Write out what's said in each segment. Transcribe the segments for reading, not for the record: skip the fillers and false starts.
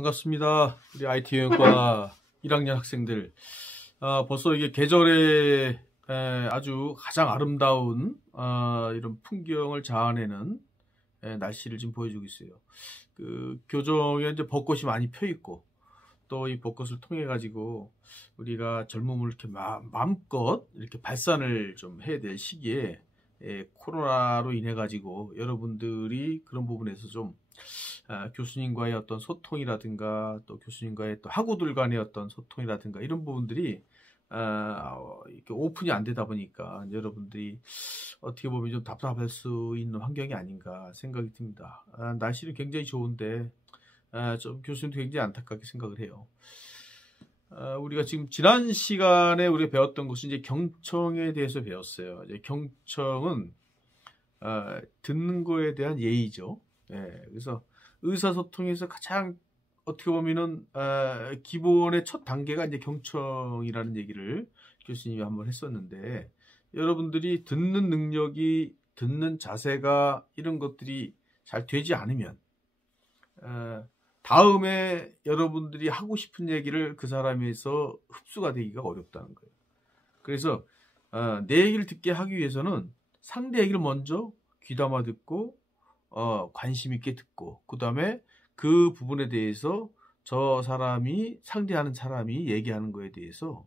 반갑습니다. 우리 IT 영역과 1학년 학생들. 벌써 이게 계절의 아주 가장 아름다운 이런 풍경을 자아내는 날씨를 지금 보여주고 있어요. 그 교정에 이제 벚꽃이 많이 펴 있고, 또 이 벚꽃을 통해 가지고 우리가 젊음을 이렇게 마음껏 이렇게 발산을 좀 해야 될 시기에 코로나로 인해 가지고 여러분들이 그런 부분에서 좀 교수님과의 어떤 소통이라든가 또 교수님과의 또 학우들 간의 어떤 소통이라든가 이런 부분들이 이렇게 오픈이 안 되다 보니까 여러분들이 어떻게 보면 좀 답답할 수 있는 환경이 아닌가 생각이 듭니다. 날씨는 굉장히 좋은데 좀 교수님도 굉장히 안타깝게 생각을 해요. 우리가 지금 지난 시간에 우리가 배웠던 것은 이제 경청에 대해서 배웠어요. 이제 경청은 듣는 거에 대한 예의죠. 그래서 의사소통에서 가장 어떻게 보면은 기본의 첫 단계가 이제 경청이라는 얘기를 교수님이 한번 했었는데, 여러분들이 듣는 능력이, 듣는 자세가 이런 것들이 잘 되지 않으면 다음에 여러분들이 하고 싶은 얘기를 그 사람에서 흡수가 되기가 어렵다는 거예요. 그래서 내 얘기를 듣게 하기 위해서는 상대 얘기를 먼저 귀담아 듣고 관심 있게 듣고, 그 다음에 그 부분에 대해서 저 사람이, 상대하는 사람이 얘기하는 거에 대해서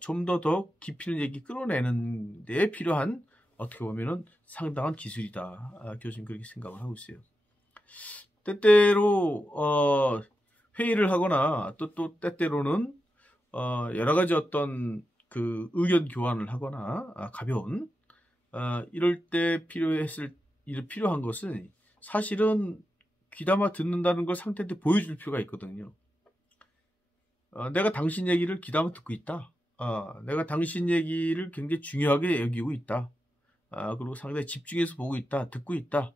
좀 더 깊이 있는 얘기 끌어내는 데 필요한 어떻게 보면은 상당한 기술이다. 교수님 그렇게 생각을 하고 있어요. 때때로 회의를 하거나 또 때때로는 여러 가지 어떤 그 의견 교환을 하거나 가벼운 이럴 때 필요한 것은 사실은 귀담아 듣는다는 걸 상대한테 보여줄 필요가 있거든요. 내가 당신 얘기를 귀담아 듣고 있다. 내가 당신 얘기를 굉장히 중요하게 여기고 있다. 그리고 상당히 집중해서 보고 있다. 듣고 있다.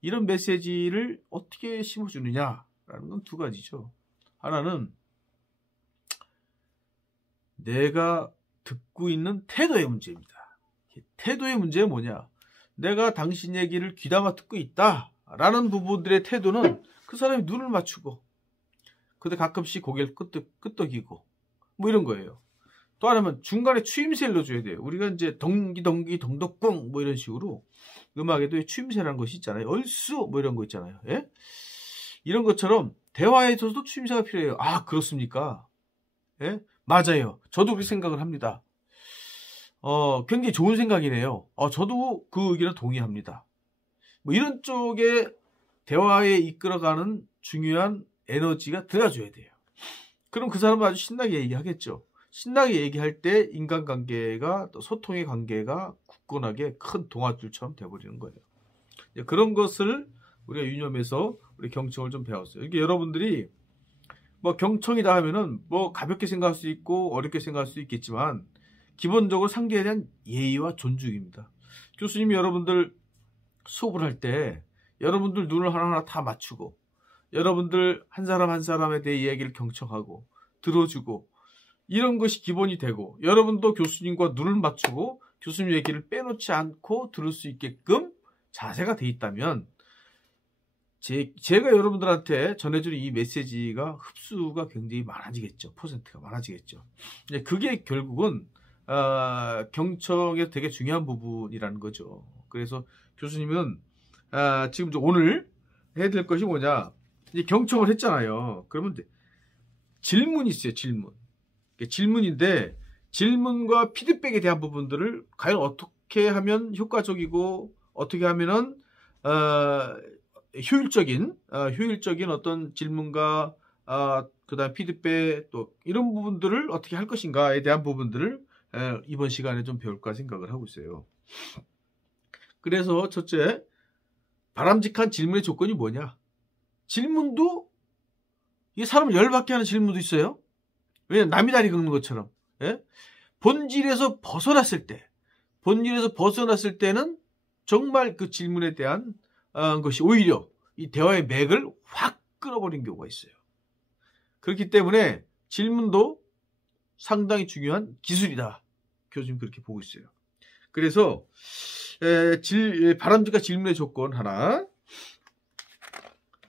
이런 메시지를 어떻게 심어주느냐라는 건 두 가지죠. 하나는 내가 듣고 있는 태도의 문제입니다. 태도의 문제는 뭐냐? 내가 당신 얘기를 귀담아 듣고 있다라는 부분들의 태도는 그 사람이 눈을 맞추고, 근데 가끔씩 고개를 끄덕이고 뭐 이런 거예요. 또 하나는 중간에 추임새를 넣어줘야 돼요. 우리가 이제 덩덕꿍 뭐 이런 식으로 음악에도 추임새라는 것이 있잖아요. 얼쑤 뭐 이런 거 있잖아요. 예? 이런 것처럼 대화에서도 추임새가 필요해요. 아, 그렇습니까? 예? 맞아요. 저도 그렇게 생각을 합니다. 굉장히 좋은 생각이네요. 저도 그 의견에 동의합니다. 뭐 이런 쪽에 대화에 이끌어가는 중요한 에너지가 들어줘야 돼요. 그럼 그 사람은 아주 신나게 얘기하겠죠. 신나게 얘기할 때 인간관계가, 또 소통의 관계가 굳건하게 큰 동아줄처럼 돼버리는 거예요. 그런 것을 우리가 유념해서 우리 경청을 좀 배웠어요. 이게 여러분들이 뭐 경청이다 하면은 뭐 가볍게 생각할 수 있고 어렵게 생각할 수 있겠지만, 기본적으로 상대에 대한 예의와 존중입니다. 교수님이 여러분들 수업을 할 때 여러분들 눈을 하나하나 다 맞추고, 여러분들 한 사람 한 사람에 대해 이야기를 경청하고 들어주고, 이런 것이 기본이 되고, 여러분도 교수님과 눈을 맞추고 교수님 얘기를 빼놓지 않고 들을 수 있게끔 자세가 돼 있다면, 제가 여러분들한테 전해주는 이 메시지가 흡수가 굉장히 많아지겠죠. 퍼센트가 많아지겠죠. 그게 결국은 경청의 되게 중요한 부분이라는 거죠. 그래서 교수님은 지금 오늘 해야 될 것이 뭐냐, 이제 경청을 했잖아요. 그러면 질문이 있어요. 질문인데, 질문과 피드백에 대한 부분들을 과연 어떻게 하면 효과적이고 어떻게 하면은 효율적인 어떤 질문과 그다음 피드백, 또 이런 부분들을 어떻게 할 것인가에 대한 부분들을 이번 시간에 좀 배울까 생각을 하고 있어요. 그래서 첫째, 바람직한 질문의 조건이 뭐냐? 질문도 이 사람을 열받게 하는 질문도 있어요. 왜냐면 남이 다리 긁는 것처럼. 예? 본질에서 벗어났을 때는 정말 그 질문에 대한 것이 오히려 이 대화의 맥을 확 끊어버린 경우가 있어요. 그렇기 때문에 질문도 상당히 중요한 기술이다. 교수님 그렇게 보고 있어요. 그래서 바람직한 질문의 조건 하나,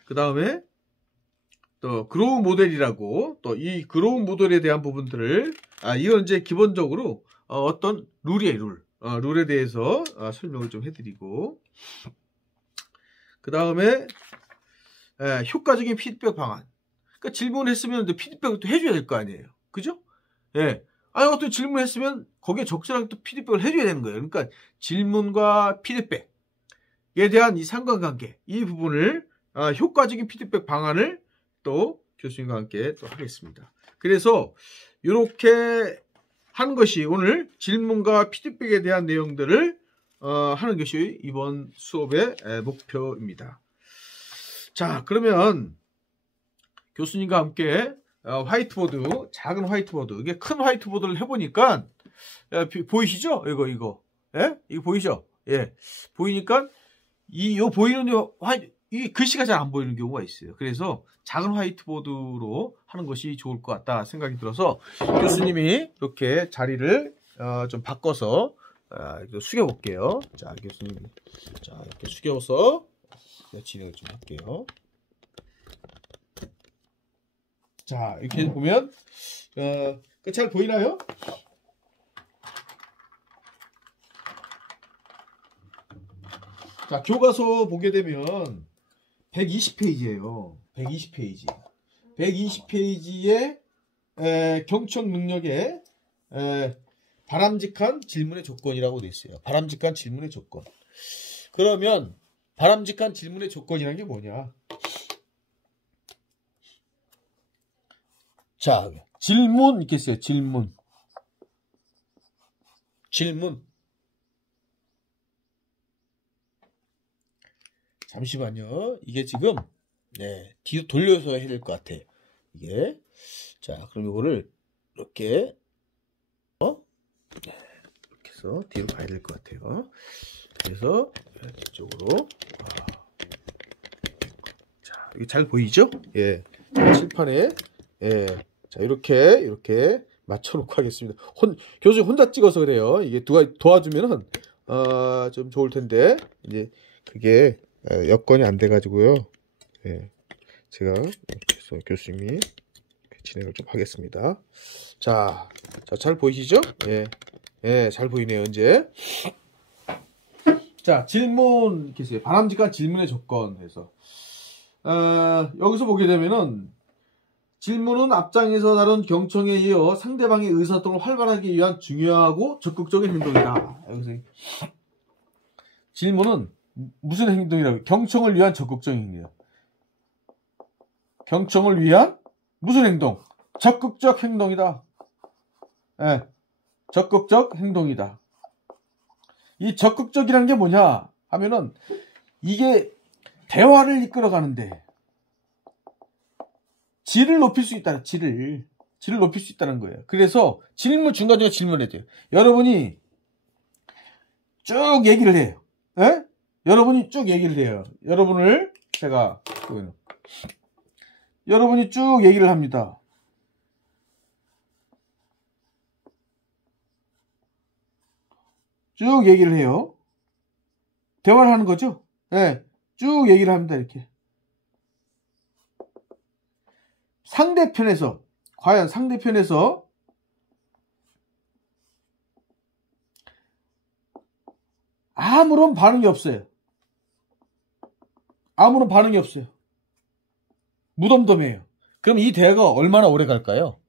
그 다음에 또 그로우 모델이라고 또 이 그로우 모델에 대한 부분들을 이건 이제 기본적으로 어떤 룰이에요, 룰. 룰에 대해서 설명을 좀 해드리고 그 다음에 효과적인 피드백 방안. 그러니까 질문을 했으면 피드백을 또 해줘야 될 거 아니에요, 그죠? 예. 어떤 질문을 했으면 거기에 적절하게 또 피드백을 해줘야 되는 거예요. 그러니까 질문과 피드백에 대한 이 상관관계, 이 부분을 효과적인 피드백 방안을 또 교수님과 함께 또 하겠습니다. 그래서 이렇게 하는 것이 오늘 질문과 피드백에 대한 내용들을 하는 것이 이번 수업의 목표입니다. 자, 그러면 교수님과 함께 화이트보드, 작은 화이트보드, 이게 큰 화이트보드를 해보니까 보이시죠? 이거, 예? 이거 보이죠? 예, 보이니까 요 보이는 이 글씨가 잘 안 보이는 경우가 있어요. 그래서 작은 화이트보드로 하는 것이 좋을 것 같다 생각이 들어서 교수님이 이렇게 자리를 좀 바꿔서 숙여 볼게요. 자, 교수님, 자, 이렇게 숙여서 진행을 좀 할게요. 자, 이렇게 보면 잘 보이나요? 자, 교과서 보게 되면 120페이지예요. 120페이지. 120페이지에 경청 능력에 바람직한 질문의 조건이라고 되어 있어요. 바람직한 질문의 조건. 그러면 바람직한 질문의 조건이라는 게 뭐냐? 자, 질문 이렇게 써요. 질문. 잠시만요. 이게 지금 뒤로 돌려서 해야 될 것 같아요. 이게. 자, 그럼 이거를 이렇게 이렇게 해서 뒤로 가야 될 것 같아요. 그래서 뒤쪽으로. 자, 이게 잘 보이죠? 예. 칠판에 자, 이렇게 맞춰놓고 하겠습니다. 교수님 혼자 찍어서 그래요. 이게 누가 도와주면은 좀 좋을 텐데 이제 그게 여건이 안 돼가지고요. 예, 제가 이렇게 해서 교수님이 진행을 좀 하겠습니다. 자, 잘 보이시죠? 예, 잘 보이네요. 이제 자, 질문 이렇게 써요. 바람직한 질문의 조건 해서 여기서 보게 되면은 질문은 앞장에서 다룬 경청에 이어 상대방의 의사소통을 활발하게 위한 중요하고 적극적인 행동이다. 여기서 질문은 무슨 행동이라고? 경청을 위한 적극적인 행동이다. 경청을 위한 무슨 행동? 적극적 행동이다. 예, 적극적 행동이다. 이 적극적이라는 게 뭐냐 하면은 이게 대화를 이끌어가는데 질을 높일 수 있다는 질을 높일 수 있다는 거예요. 그래서 질문 중간중간 질문해야 돼요. 여러분이 쭉 얘기를 해요. 예? 여러분이 쭉 얘기를 해요. 여러분을 제가 여러분이 쭉 얘기를 합니다. 쭉 얘기를 해요. 대화를 하는 거죠. 예, 쭉 얘기를 합니다. 이렇게. 상대편에서 과연 상대편에서 아무런 반응이 없어요. 아무런 반응이 없어요. 무덤덤해요. 그럼 이 대화가 얼마나 오래 갈까요?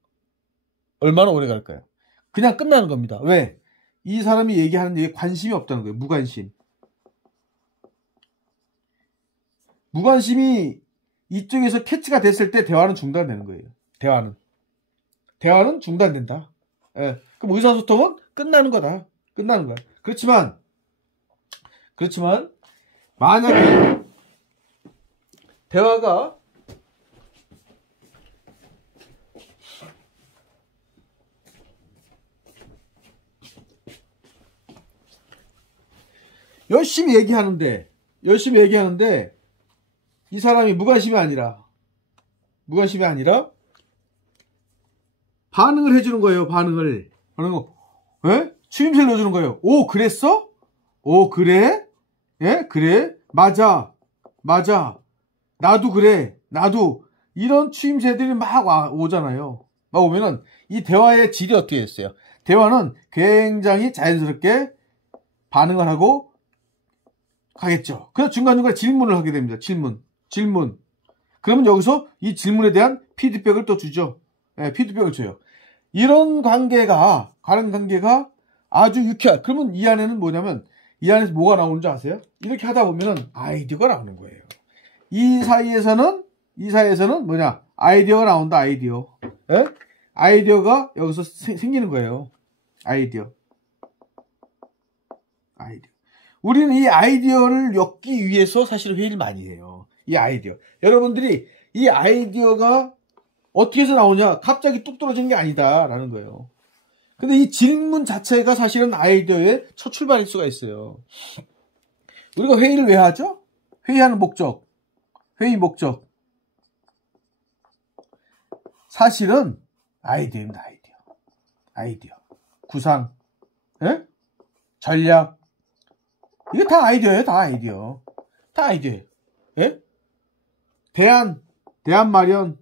얼마나 오래 갈까요? 그냥 끝나는 겁니다. 왜? 이 사람이 얘기하는 얘기에 관심이 없다는 거예요. 무관심. 무관심이 이쪽에서 캐치가 됐을 때 대화는 중단되는 거예요. 대화는 중단된다. 예. 그럼 의사소통은 끝나는 거다. 끝나는 거야. 그렇지만 만약에 대화가 열심히 얘기하는데 이 사람이 무관심이 아니라 반응을 해주는 거예요. 반응을. 예? 추임새를 넣어주는 거예요. 오, 그랬어? 오, 그래? 예? 그래? 맞아. 나도 그래. 나도. 이런 추임새들이 막 오잖아요. 막 오면은 이 대화의 질이 어떻게 됐어요? 대화는 굉장히 자연스럽게 반응을 하고 가겠죠. 그래서 중간중간 질문을 하게 됩니다. 질문. 그러면 여기서 이 질문에 대한 피드백을 또 주죠. 네, 피드백을 줘요. 이런 관계가 아주 유쾌한. 그러면 이 안에는 뭐냐면, 이 안에서 뭐가 나오는 줄 아세요? 이렇게 하다 보면은 아이디어가 나오는 거예요. 이 사이에서는 뭐냐? 아이디어가 나온다, 아이디어. 예? 아이디어가 여기서 생기는 거예요. 아이디어. 우리는 이 아이디어를 엮기 위해서 사실 회의를 많이 해요. 이 아이디어. 여러분들이 이 아이디어가 어떻게 해서 나오냐? 갑자기 뚝 떨어진 게 아니다라는 거예요. 근데 이 질문 자체가 사실은 아이디어의 첫 출발일 수가 있어요. 우리가 회의를 왜 하죠? 회의하는 목적. 회의 목적. 사실은 아이디어입니다. 아이디어. 구상. 예? 전략. 이게 다 아이디어예요. 다 아이디어예요. 예? 대안 마련.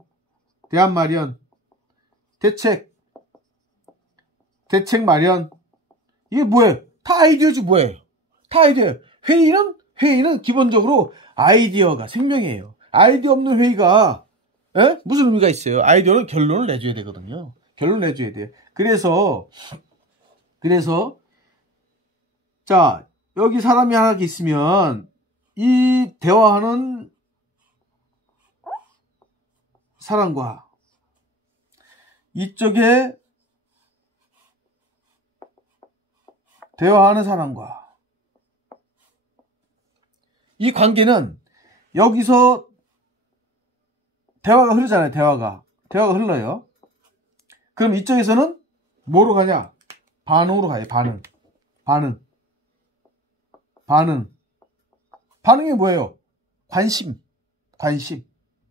대책 마련. 이게 뭐예요? 다 아이디어지 뭐예요? 다 아이디어예요. 회의는 기본적으로 아이디어가 생명이에요. 아이디어 없는 회의가 무슨 의미가 있어요? 아이디어는 결론을 내줘야 되거든요. 결론을 내줘야 돼요. 그래서 자, 여기 사람이 하나 있으면 이 대화하는 사람과 이쪽에 대화하는 사람과 이 관계는 여기서 대화가 흐르잖아요. 대화가 흘러요. 그럼 이쪽에서는 뭐로 가냐? 반응으로 가요. 반응이 뭐예요? 관심.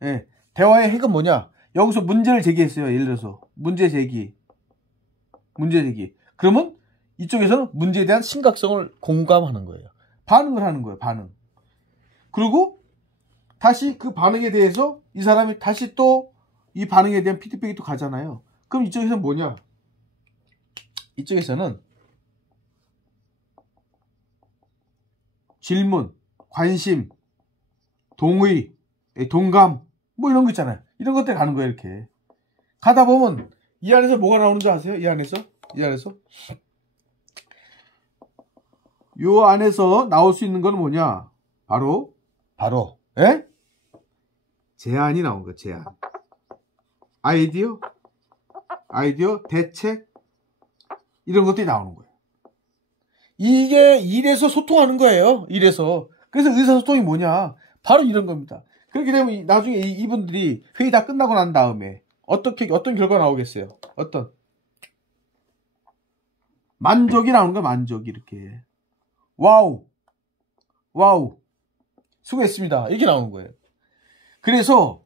예. 대화의 핵은 뭐냐? 여기서 문제를 제기했어요. 예를 들어서 문제 제기. 그러면 이쪽에서는 문제에 대한 심각성을 공감하는 거예요. 반응을 하는 거예요. 그리고 다시 그 반응에 대해서 이 사람이 다시 또 이 반응에 대한 피드백이 또 가잖아요. 그럼 이쪽에서는 뭐냐? 이쪽에서는 질문, 관심, 동의, 동감 뭐 이런 거 있잖아요. 이런 것들 가는 거예요. 이렇게 가다 보면 이 안에서 뭐가 나오는 줄 아세요? 이 안에서 요 안에서 나올 수 있는 건 뭐냐? 바로 제안이 나온 거예요. 제안. 아이디어, 대책 이런 것들이 나오는 거예요. 이게 이래서 소통하는 거예요. 그래서 의사소통이 뭐냐? 바로 이런 겁니다. 그렇게 되면 나중에 이분들이 회의 다 끝나고 난 다음에 어떤 결과가 나오겠어요? 만족이 나오는 거야. 만족이 이렇게. 와우. 수고했습니다. 이렇게 나오는 거예요. 그래서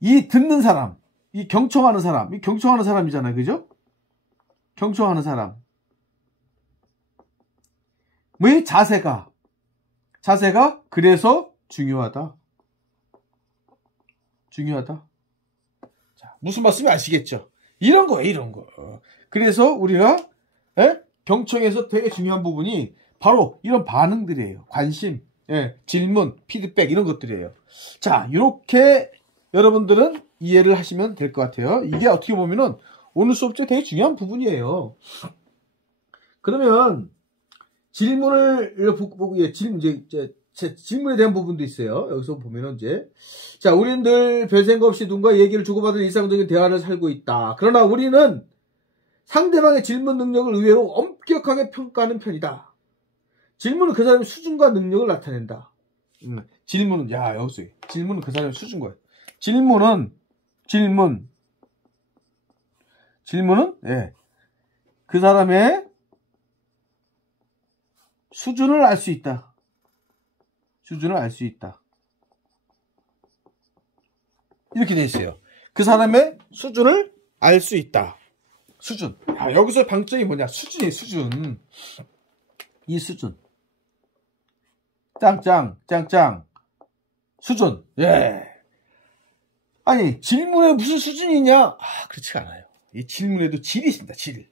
이 듣는 사람, 이 경청하는 사람이잖아요. 그죠? 경청하는 사람. 왜 자세가 그래서 중요하다. 자, 무슨 말씀인지 아시겠죠? 이런 거. 그래서 우리가 경청에서 되게 중요한 부분이 바로 이런 반응들이에요. 관심, 질문, 피드백 이런 것들이에요. 자, 이렇게 여러분들은 이해를 하시면 될 것 같아요. 이게 어떻게 보면은 오늘 수업 중에 되게 중요한 부분이에요. 그러면 질문에 대한 부분도 있어요. 여기서 보면은 자, 우리는 늘 별 생각 없이 누군가 얘기를 주고받은 일상적인 대화를 살고 있다. 그러나 우리는 상대방의 질문 능력을 의외로 엄격하게 평가하는 편이다. 질문은 그 사람의 수준과 능력을 나타낸다. 질문은 그 사람의 수준 거예요. 질문은 그 사람의 수준을 알 수 있다. 이렇게 돼 있어요. 그 사람의 수준을 알 수 있다. 수준. 여기서 방점이 뭐냐? 수준이에요. 이 수준. 짱짱. 수준. 예. 아니, 질문에 무슨 수준이 있냐? 아, 그렇지가 않아요. 이 질문에도 질이 있습니다, 질.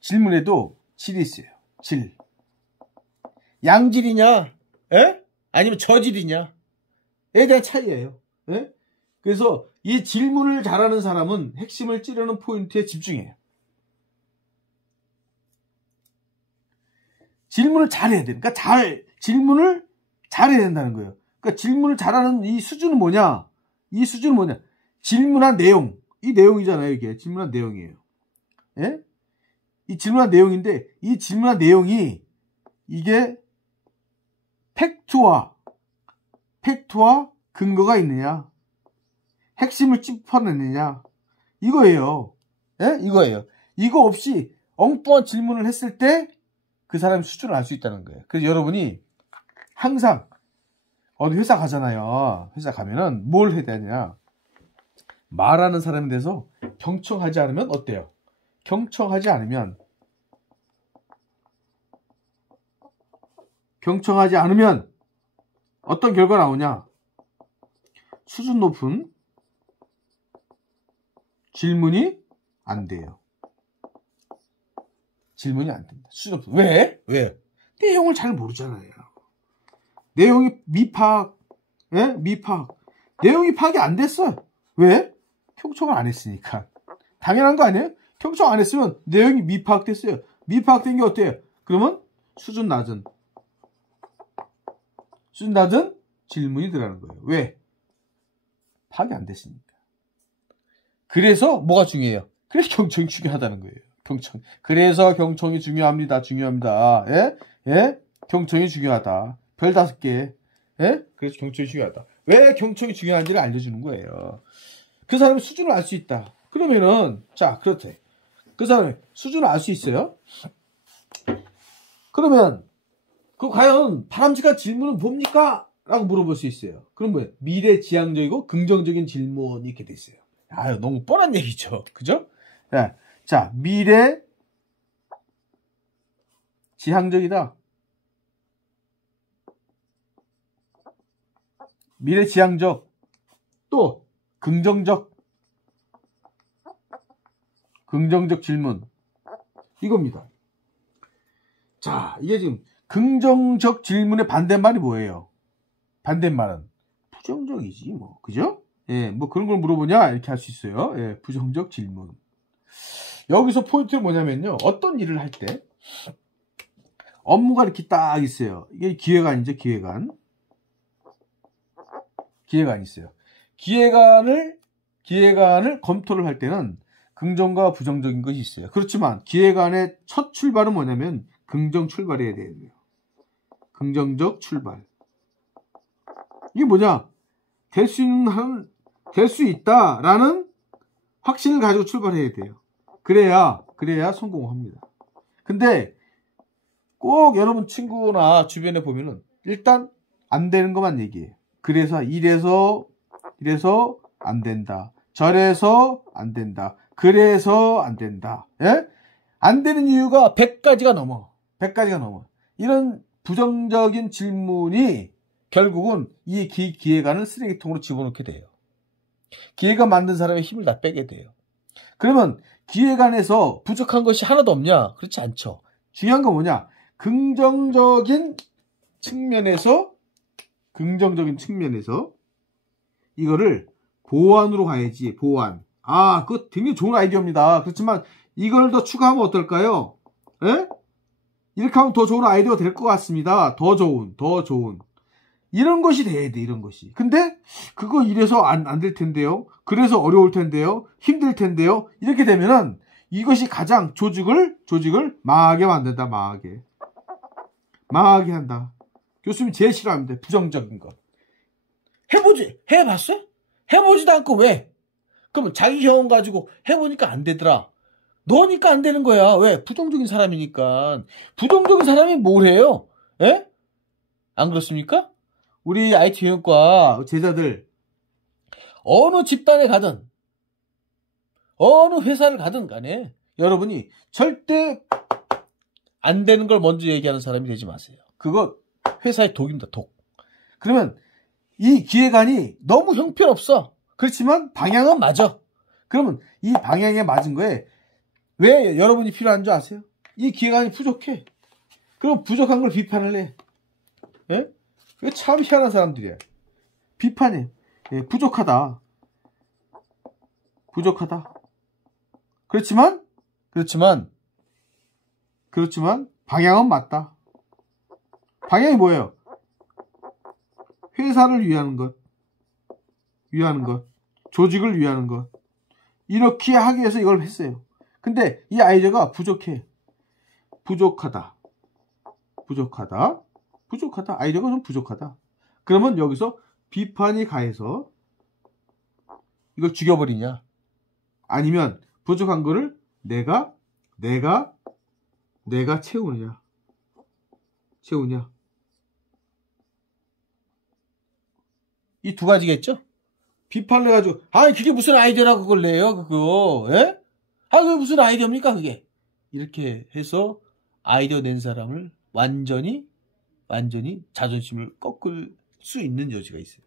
질문에도 질이 있어요. 질. 양질이냐? 에? 아니면 저질이냐? 에 대한 차이예요. 에? 그래서 이 질문을 잘하는 사람은 핵심을 찌르는 포인트에 집중해요. 질문을 잘해야 돼요. 그러니까 질문을 잘해야 된다는 거예요. 그러니까 질문을 잘하는 이 수준은 뭐냐? 이 수준은 뭐냐? 질문한 내용. 이 내용이잖아요, 이게. 질문한 내용이에요. 예? 이 질문한 내용인데, 이 질문한 내용이, 이게 팩트와 근거가 있느냐? 핵심을 짚어내느냐? 이거예요. 예? 이거예요. 이거 없이 엉뚱한 질문을 했을 때 그 사람의 수준을 알 수 있다는 거예요. 그래서 여러분이 항상 어디 회사 가잖아요. 회사 가면은 뭘 해야 되냐? 말하는 사람에 대해서 경청하지 않으면 어때요? 경청하지 않으면 어떤 결과 나오냐? 수준 높은 질문이 안 돼요. 질문이 안 된다. 수준 높은. 왜? 내용을 잘 모르잖아요. 내용이 미파악. 예? 미파악. 내용이 파악이 안 됐어요. 왜? 경청을 안 했으니까. 당연한 거 아니에요? 경청 안 했으면 내용이 미파악됐어요. 미파악된 게 어때요? 그러면 수준 낮은 질문이 들어가는 거예요. 왜? 파악이 안 됐으니까. 그래서 뭐가 중요해요? 그래서 경청이 중요하다는 거예요. 경청. 그래서 경청이 중요합니다. 예? 경청이 중요하다. 별 5개. 예? 그래서 경청이 중요하다. 왜 경청이 중요한지를 알려주는 거예요. 그 사람의 수준을 알 수 있다. 그러면은, 자, 그렇대. 그 사람의 수준을 알 수 있어요? 그러면, 과연 바람직한 질문은 뭡니까? 라고 물어볼 수 있어요. 그럼 뭐예요? 미래지향적이고 긍정적인 질문이 이렇게 돼 있어요. 아유, 너무 뻔한 얘기죠. 그죠? 네. 자, 미래지향적이다. 미래지향적. 또, 긍정적 질문. 이겁니다. 자, 이게 지금 긍정적 질문의 반대말이 뭐예요? 반대말은 부정적이지, 뭐. 그죠? 예, 뭐 그런 걸 물어보냐? 이렇게 할 수 있어요. 예, 부정적 질문. 여기서 포인트는 뭐냐면요. 어떤 일을 할 때, 업무가 이렇게 딱 있어요. 이게 기획안이죠, 기획안. 기획안이 있어요. 기획안을 검토를 할 때는 긍정과 부정적인 것이 있어요. 그렇지만 기획안의 첫 출발은 뭐냐면 긍정 출발해야 돼요. 긍정적 출발. 이게 뭐냐? 될 수 있다라는 확신을 가지고 출발해야 돼요. 그래야 성공합니다. 근데 꼭 여러분 친구나 주변에 보면은 일단 안 되는 것만 얘기해요. 그래서 이래서 안 된다. 저래서 안 된다. 그래서 안 된다. 예? 안 되는 이유가 100가지가 넘어. 이런 부정적인 질문이 결국은 이 기획안을 쓰레기통으로 집어넣게 돼요. 기획안 만든 사람의 힘을 다 빼게 돼요. 그러면 기획안에서 부족한 것이 하나도 없냐? 그렇지 않죠. 중요한 건 뭐냐? 긍정적인 측면에서 이거를 보완으로 가야지. 보완. 아, 그거 굉장히 좋은 아이디어입니다. 그렇지만 이걸 더 추가하면 어떨까요? 예? 이렇게 하면 더 좋은 아이디어가 될 것 같습니다. 더 좋은. 이런 것이 돼야 돼, 이런 것이. 근데 그거 이래서 안 될 텐데요. 그래서 어려울 텐데요. 힘들 텐데요. 이렇게 되면은 이것이 가장 조직을 망하게 만든다. 망하게 한다. 교수님이 제일 싫어합니다. 부정적인 것. 해봤어? 해보지도 않고 왜? 그러면 자기 경험 가지고 해보니까 안 되더라. 너니까 안 되는 거야. 왜? 부정적인 사람이니까. 부정적인 사람이 뭘 해요? 예? 안 그렇습니까? 우리 IT 경영과 제자들 어느 집단에 가든 어느 회사를 가든 간에 여러분이 절대 안 되는 걸 먼저 얘기하는 사람이 되지 마세요. 그거 회사의 독입니다. 독. 그러면 이 기획안이 너무 형편없어. 그렇지만 방향은 맞아. 그러면 이 방향에 맞은 거에 왜 여러분이 필요한 줄 아세요? 이 기획안이 부족해. 그럼 부족한 걸 비판을 해. 예? 이거 참 희한한 사람들이야. 비판해. 예, 부족하다. 부족하다. 그렇지만 방향은 맞다. 방향이 뭐예요? 회사를 위하는 것. 조직을 위하는 것. 이렇게 하기 위해서 이걸 했어요. 근데 이 아이디어가 부족해. 부족하다. 아이디어가 좀 부족하다. 그러면 여기서 비판이 가해서 이걸 죽여버리냐? 아니면 부족한 거를 내가 채우냐? 이 두 가지겠죠? 비판을 해가지고, 그게 무슨 아이디어라고 그걸 내요, 그거, 예? 그게 무슨 아이디어입니까, 그게? 이렇게 해서 아이디어 낸 사람을 완전히 자존심을 꺾을 수 있는 여지가 있어요.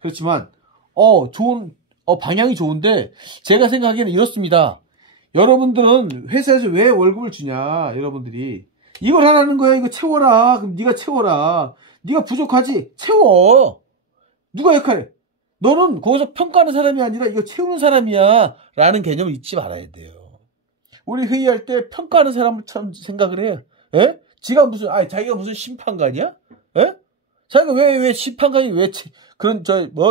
그렇지만, 방향이 좋은데, 제가 생각하기에는 이렇습니다. 여러분들은 회사에서 왜 월급을 주냐, 여러분들이. 이걸 하라는 거야, 이거 채워라. 그럼 네가 채워라. 네가 부족하지? 채워. 누가 역할해? 너는 거기서 평가하는 사람이 아니라 이거 채우는 사람이야. 라는 개념을 잊지 말아야 돼요. 우리 회의할 때 평가하는 사람을 참 생각을 해요. 예? 자기가 무슨 심판관이야? 예? 자기가 왜 심판관이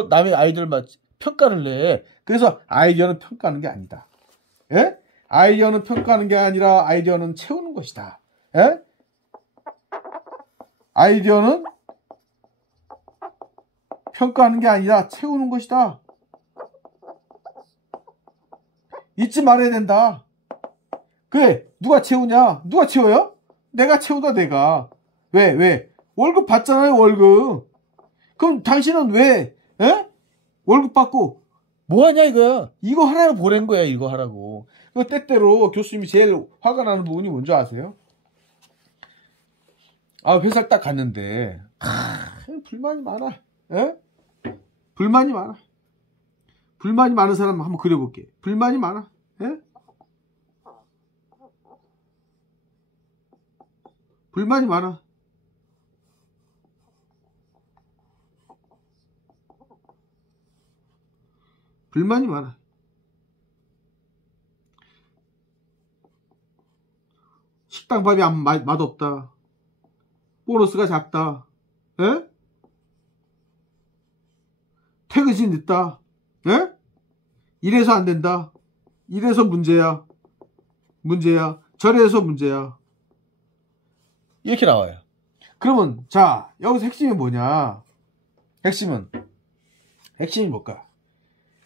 남의 아이디어를 평가를 내. 그래서 아이디어는 평가하는 게 아니다. 예? 아이디어는 평가하는 게 아니라 아이디어는 채우는 것이다. 예? 아이디어는 평가하는 게 아니라 채우는 것이다. 잊지 말아야 된다. 그래, 누가 채우냐? 누가 채워요? 내가 채우다, 내가. 왜? 월급 받잖아요, 월급. 그럼 당신은 왜, 월급 받고, 뭐 하냐, 이거야? 이거 하라고 보낸 거야, 이거 하라고. 그 때때로 교수님이 제일 화가 나는 부분이 뭔지 아세요? 회사를 딱 갔는데, 불만이 많아. 불만이 많은 사람 한번 그려볼게. 불만이 많아. 불만이 많아. 식당 밥이 맛없다. 보너스가 작다. 퇴근이 늦다. 이래서 안 된다. 이래서 문제야. 저래서 문제야. 이렇게 나와요. 그러면 자, 여기서 핵심이 뭐냐? 핵심이 뭘까?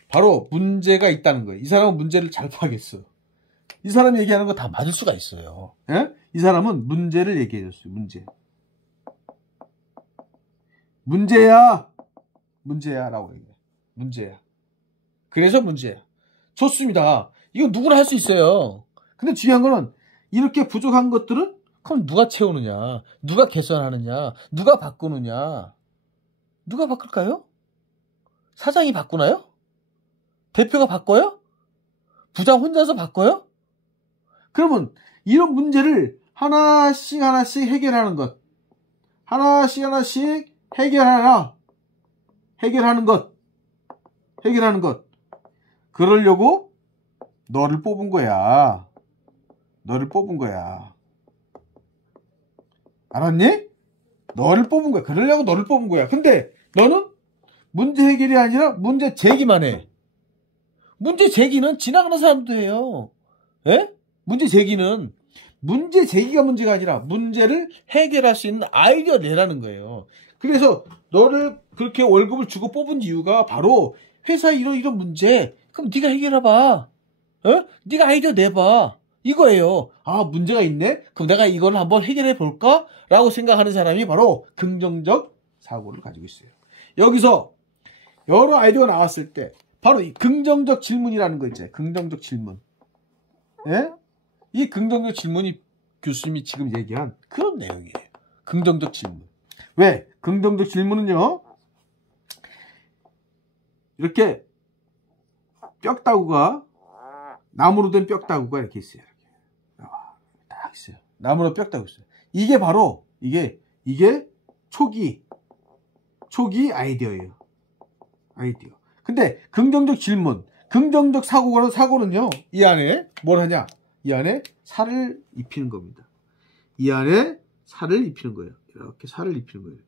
바로 문제가 있다는 거예요. 이 사람은 문제를 잘 파악했어. 이 사람이 얘기하는 거 다 맞을 수가 있어요. 이 사람은 문제를 얘기해줬어요. 문제야라고 얘기해. 문제야. 그래서 문제야. 좋습니다. 이건 누구나 할 수 있어요. 근데 중요한 거는 이렇게 부족한 것들은 그럼 누가 채우느냐? 누가 개선하느냐? 누가 바꾸느냐? 누가 바꿀까요? 사장이 바꾸나요? 대표가 바꿔요? 부장 혼자서 바꿔요? 그러면 이런 문제를 하나씩 해결하는 것. 하나씩 해결하는 것. 그러려고 너를 뽑은 거야. 알았니? 너를 뽑은 거야. 그러려고 너를 뽑은 거야. 근데 너는 문제 해결이 아니라 문제 제기만 해. 문제 제기는 지나가는 사람도 해요. 문제 제기가 문제가 아니라 문제를 해결할 수 있는 아이디어 내라는 거예요. 그래서 너를 그렇게 월급을 주고 뽑은 이유가 바로 회사에 이런 문제. 그럼 네가 해결해봐. 네가 아이디어 내봐. 이거예요. 문제가 있네? 그럼 내가 이걸 한번 해결해 볼까? 라고 생각하는 사람이 바로 긍정적 사고를 가지고 있어요. 여기서 여러 아이디어가 나왔을 때 바로 이 긍정적 질문이라는 거 있죠. 긍정적 질문. 이 긍정적 질문이 교수님이 지금 얘기한 그런 내용이에요. 긍정적 질문. 왜? 긍정적 질문은요. 이렇게 뼈다구가 나무로 된 뼈다구가 이렇게 있어요. 딱 있어요. 나무로 뼈다구 있어요. 이게 바로 이게 초기 아이디어예요. 아이디어. 근데 긍정적 질문, 긍정적 사고는요. 이 안에 뭘 하냐? 이 안에 살을 입히는 겁니다. 이 안에 살을 입히는 거예요. 이렇게 살을 입히는 거예요.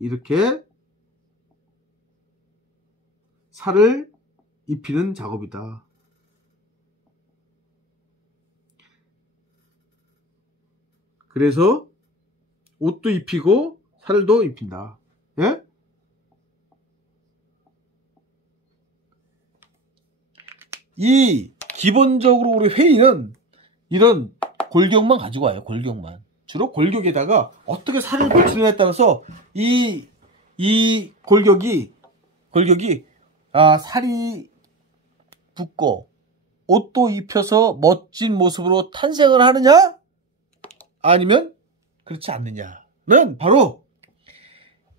이렇게 살을 입히는 작업이다. 그래서 옷도 입히고 살도 입힌다. 예? 이 기본적으로 우리 회의는 이런 골격만 가지고 와요. 골격만. 주로 골격에다가 어떻게 살을 붙이느냐에 따라서 이 골격이 살이 붙고 옷도 입혀서 멋진 모습으로 탄생을 하느냐? 아니면 그렇지 않느냐는 바로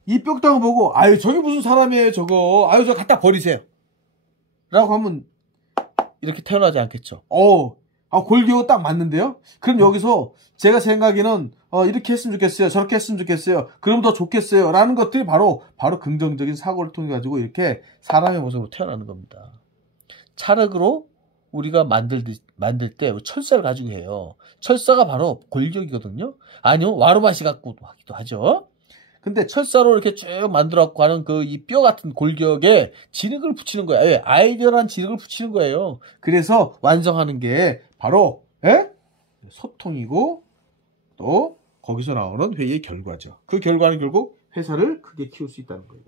이 뼈다구 보고 아유 저게 무슨 사람이에요 저거 아유 저 갖다 버리세요 라고 하면 이렇게 태어나지 않겠죠. 골격은 딱 맞는데요. 그럼 여기서 제가 생각에는 이렇게 했으면 좋겠어요. 저렇게 했으면 좋겠어요. 그럼 더 좋겠어요. 라는 것들이 바로 긍정적인 사고를 통해 가지고 이렇게 사람의 모습으로 태어나는 겁니다. 찰흙으로 우리가 만들 때 철사를 가지고 해요. 철사가 바로 골격이거든요. 아니요 와르바시 갖고도 하기도 하죠. 근데 철사로 이렇게 쭉 만들어갖고 하는 이 뼈 같은 골격에 진흙을 붙이는 거예요. 예, 아이디어란 진흙을 붙이는 거예요. 그래서 완성하는 게 바로 소통이고 또 거기서 나오는 회의의 결과죠. 그 결과는 결국 회사를 크게 키울 수 있다는 거예요.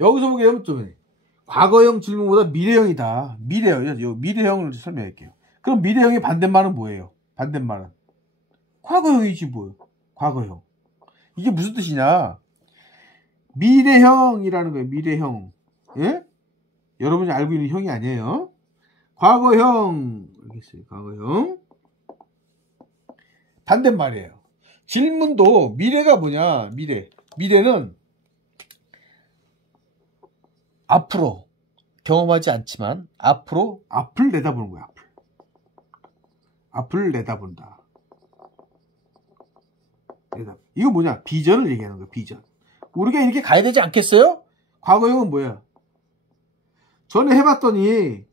여기서 보게 되면 좀 과거형 질문보다 미래형이다. 미래형을 설명할게요. 그럼 미래형의 반대말은 뭐예요? 반대말은 과거형이지 뭐예요? 과거형. 이게 무슨 뜻이냐? 미래형이라는 거예요. 미래형. 예? 여러분이 알고 있는 형이 아니에요. 과거형. 알겠어요. 과거형. 반대말이에요. 질문도 미래가 뭐냐? 미래는 앞으로 경험하지 않지만 앞을 내다보는 거야. 앞을 내다본다. 이거 뭐냐? 비전을 얘기하는 거야. 비전. 우리가 이렇게 가야 되지 않겠어요? 과거형은 뭐야? 전에 해봤더니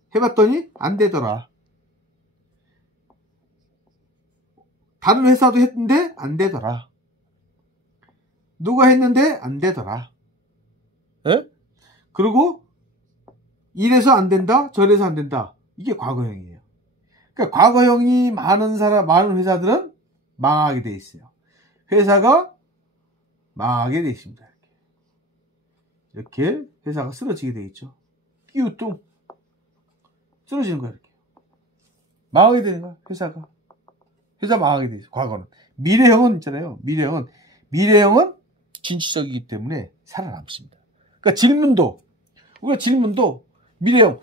안 되더라. 다른 회사도 했는데 안 되더라. 누가 했는데 안 되더라. 예? 그리고 이래서 안 된다, 저래서 안 된다. 이게 과거형이에요. 그러니까 과거형이 많은 회사들은 망하게 돼 있어요. 회사가 망하게 돼 있습니다. 이렇게 회사가 쓰러지게 돼 있죠. 끼우뚱 쓰러지는 거야. 이렇게 망하게 되는 거야. 회사 망하게 돼 있어. 과거는. 미래형은 있잖아요. 미래형은 진취적이기 때문에 살아남습니다. 그러니까 우리가 질문도 미래형.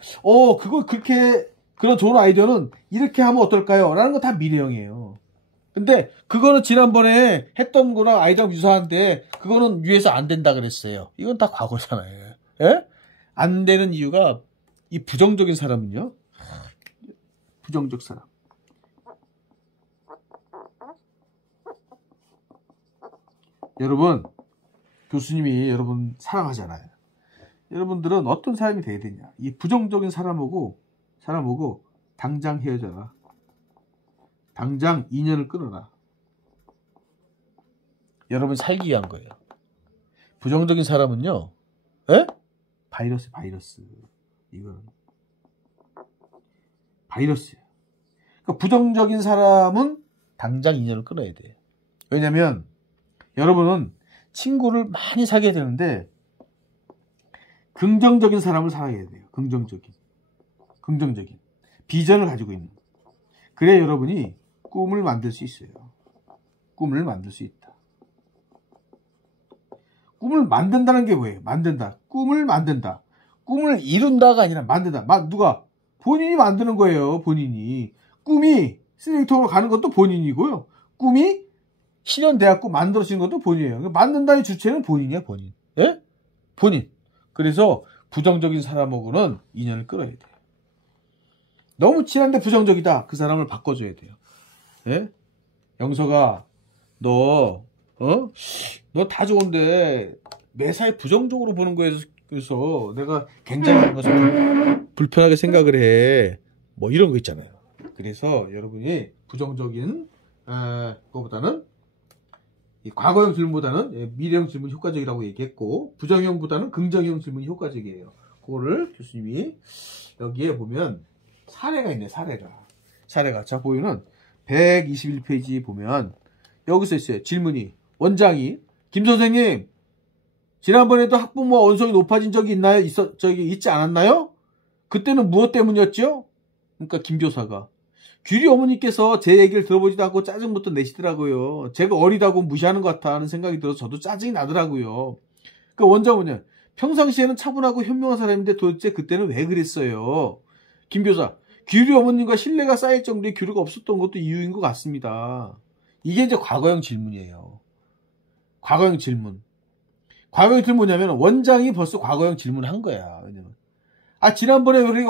그런 좋은 아이디어는 이렇게 하면 어떨까요? 라는 거 다 미래형이에요. 근데 그거는 지난번에 했던 거랑 아이디어가 유사한데 그거는 위에서 안 된다 그랬어요. 이건 다 과거잖아요. 예? 안 되는 이유가 이 부정적인 사람은요. 부정적 사람. 여러분, 교수님이 여러분 사랑하잖아요. 여러분들은 어떤 사람이 돼야 되냐? 이 부정적인 사람하고 당장 헤어져라. 당장 인연을 끊어라. 여러분 살기 위한 거예요. 부정적인 사람은요, 바이러스. 이건 바이러스예요. 그러니까 부정적인 사람은 당장 인연을 끊어야 돼요. 왜냐면 여러분은 친구를 많이 사귀어야 되는데 긍정적인 사람을 사귀어야 돼요. 긍정적인 비전을 가지고 있는. 그래야 여러분이 꿈을 만들 수 있어요. 꿈을 만들 수 있다. 꿈을 만든다는 게 뭐예요? 꿈을 만든다. 꿈을 이룬다가 아니라 만든다. 누가? 본인이 만드는 거예요. 본인이. 꿈이 쓰레기통으로 가는 것도 본인이고요. 꿈이 실현되었고 만들어진 것도 본인이에요. 만든다는 주체는 본인이야, 본인. 예? 본인. 그래서 부정적인 사람하고는 인연을 끌어야 돼요. 너무 친한데 부정적이다. 그 사람을 바꿔줘야 돼요. 예? 영서가 너 다 좋은데 매사에 부정적으로 보는 거에 그래서 내가 굉장히 것을 불편하게 생각을 해. 뭐 이런 거 있잖아요. 그래서 여러분이 부정적인 그거보다는 과거형 질문보다는 미래형 질문이 효과적이라고 얘기했고 부정형보다는 긍정형 질문이 효과적이에요. 그거를 교수님이 여기에 보면 사례가 있네. 사례가 자 보이는 121페이지 보면 여기서 있어요. 질문이 원장이 김 선생님 지난번에도 학부모 원성이 높아진 적이 있나요? 있지 않았나요? 그때는 무엇 때문이었죠? 그러니까 김 교사가 규리 어머니께서 제 얘기를 들어보지도 않고 짜증부터 내시더라고요. 제가 어리다고 무시하는 것 같아 하는 생각이 들어서 저도 짜증이 나더라고요. 그러니까 원장은 뭐냐? 평상시에는 차분하고 현명한 사람인데 도대체 그때는 왜 그랬어요? 김 교사, 규리 어머님과 신뢰가 쌓일 정도의 교류가 없었던 것도 이유인 것 같습니다. 이게 이제 과거형 질문이에요. 과거형 질문. 과거형 질문 뭐냐면 원장이 벌써 과거형 질문을 한 거야. 왜냐면 지난번에 우리가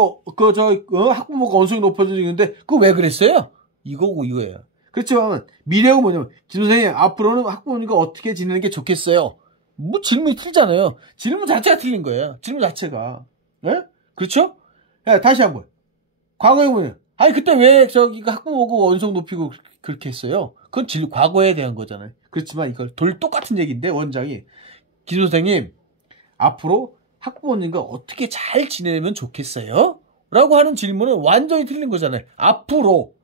학부모가 원성이 높아졌는데 그거 왜 그랬어요? 이거고 이거예요. 그렇지만 미래가 뭐냐면 김 선생님 앞으로는 학부모님과 어떻게 지내는 게 좋겠어요? 뭐 질문이 틀리잖아요. 질문 자체가 틀린 거예요. 질문 자체가. 예? 그렇죠? 야, 다시 한번. 과거에 뭐냐? 그때 왜 학부모가 원성 높이고 그렇게 했어요? 그건 과거에 대한 거잖아요. 그렇지만 이걸 똑같은 얘기인데 원장이 김 선생님 앞으로 학부모님과 어떻게 잘 지내면 좋겠어요? 라고 하는 질문은 완전히 틀린 거잖아요. 앞으로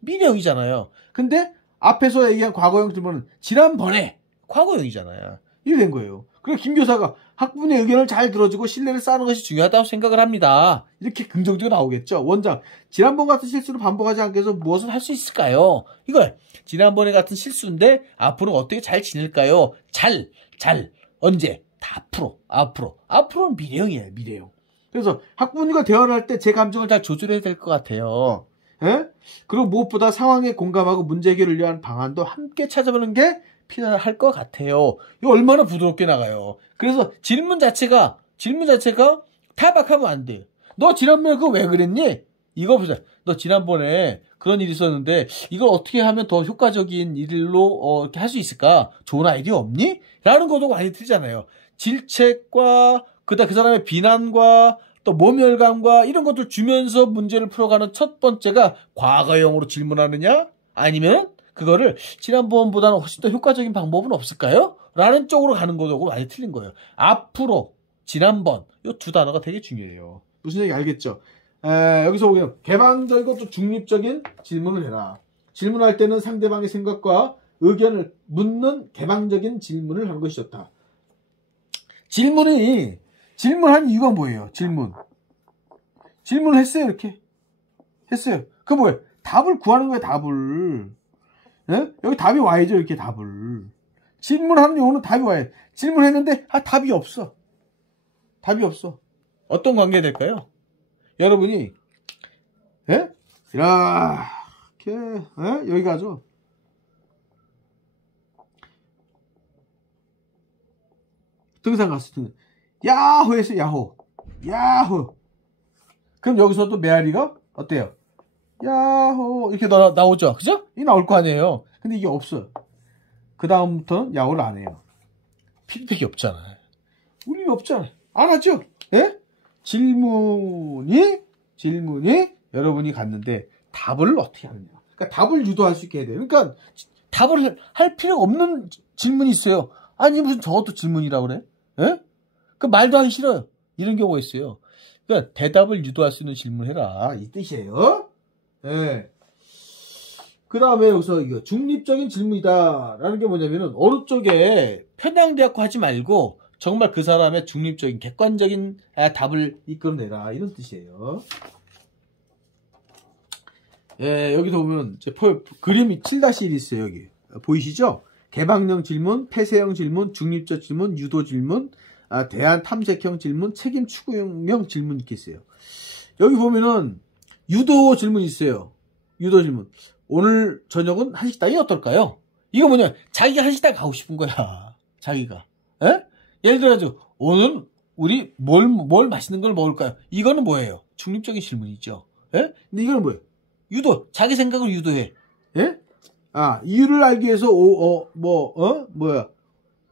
미래형이잖아요. 근데 앞에서 얘기한 과거형 질문은 지난번에 과거형이잖아요. 이게 된 거예요. 그리고 김 교사가 학부모의 의견을 잘 들어주고 신뢰를 쌓는 것이 중요하다고 생각을 합니다. 이렇게 긍정적으로 나오겠죠. 원장, 지난번 같은 실수를 반복하지 않게 해서 무엇을 할 수 있을까요? 이거예요. 지난번에 같은 실수인데 앞으로 어떻게 잘 지낼까요? 언제? 다 앞으로는 미래형이에요. 미래형. 그래서 학부모님과 대화를 할 때 제 감정을 잘 조절해야 될 것 같아요. 예? 그리고 무엇보다 상황에 공감하고 문제 해결을 위한 방안도 함께 찾아보는 게 필요할 것 같아요. 이거 얼마나 부드럽게 나가요. 그래서 질문 자체가 타박하면 안 돼요. 너 지난번에 그거 왜 그랬니? 이거 보자. 너 지난번에 그런 일이 있었는데 이걸 어떻게 하면 더 효과적인 일로 이렇게 할 수 있을까? 좋은 아이디어 없니? 라는 것도 많이 틀리잖아요. 질책과 그 사람의 비난과 또 모멸감과 이런 것들 주면서 문제를 풀어가는 첫 번째가 과거형으로 질문하느냐? 아니면 그거를 지난번보다는 훨씬 더 효과적인 방법은 없을까요? 라는 쪽으로 가는 거고 많이 틀린 거예요. 앞으로, 지난번 이 두 단어가 되게 중요해요. 무슨 얘기 알겠죠? 여기서 보면 개방적이고 또 중립적인 질문을 해라. 질문할 때는 상대방의 생각과 의견을 묻는 개방적인 질문을 하는 것이 좋다. 질문한 이유가 뭐예요? 질문을 했어요. 이렇게 했어요. 그 뭐예요? 답을 구하는 거예요. 답을. 네? 여기 답이 와야죠. 이렇게 답을. 질문하는 용어는 답이 와야 돼. 질문했는데 답이 없어. 어떤 관계 될까요? 여러분이 이렇게 여기 가죠. 등산 갔어. 야호 했어. 야호. 그럼 여기서도 메아리가 어때요? 야호 이렇게 나오죠. 그죠? 이 나올 거 아니에요. 근데 이게 없어요. 그 다음부터는 야호를 안 해요. 피드백이 없잖아요. 우리는 없잖아요. 안 하죠. 예? 질문이 여러분이 갔는데 답을 어떻게 하느냐. 그러니까 답을 유도할 수 있게 해야 돼요. 그러니까 답을 할 필요가 없는 질문이 있어요. 아니 무슨 저것도 질문이라고 그래? 예? 그 말도 하기 싫어요. 이런 경우가 있어요. 그러니까 대답을 유도할 수 있는 질문을 해라. 이 뜻이에요. 예. 그 다음에 여기서 이거 중립적인 질문이다라는 게 뭐냐면은 어느 쪽에 편향되었고 하지 말고 정말 그 사람의 중립적인 객관적인 답을 이끌어내라 이런 뜻이에요. 예, 여기서 보면 그림이 7-1 있어요. 여기 보이시죠? 개방형 질문, 폐쇄형 질문, 중립적 질문, 유도 질문, 대안 탐색형 질문, 책임 추구형 질문 이렇게 있어요. 여기 보면은 유도 질문이 있어요. 유도 질문. 오늘 저녁은 한식당이 어떨까요? 이거 뭐냐? 자기가 한식당 가고 싶은 거야. 자기가. 에? 예를 들어서 오늘 우리 뭘 맛있는 걸 먹을까요? 이거는 뭐예요? 중립적인 질문이죠. 예? 근데 이거는 뭐예요? 유도. 자기 생각을 유도해. 예? 이유를 알기 위해서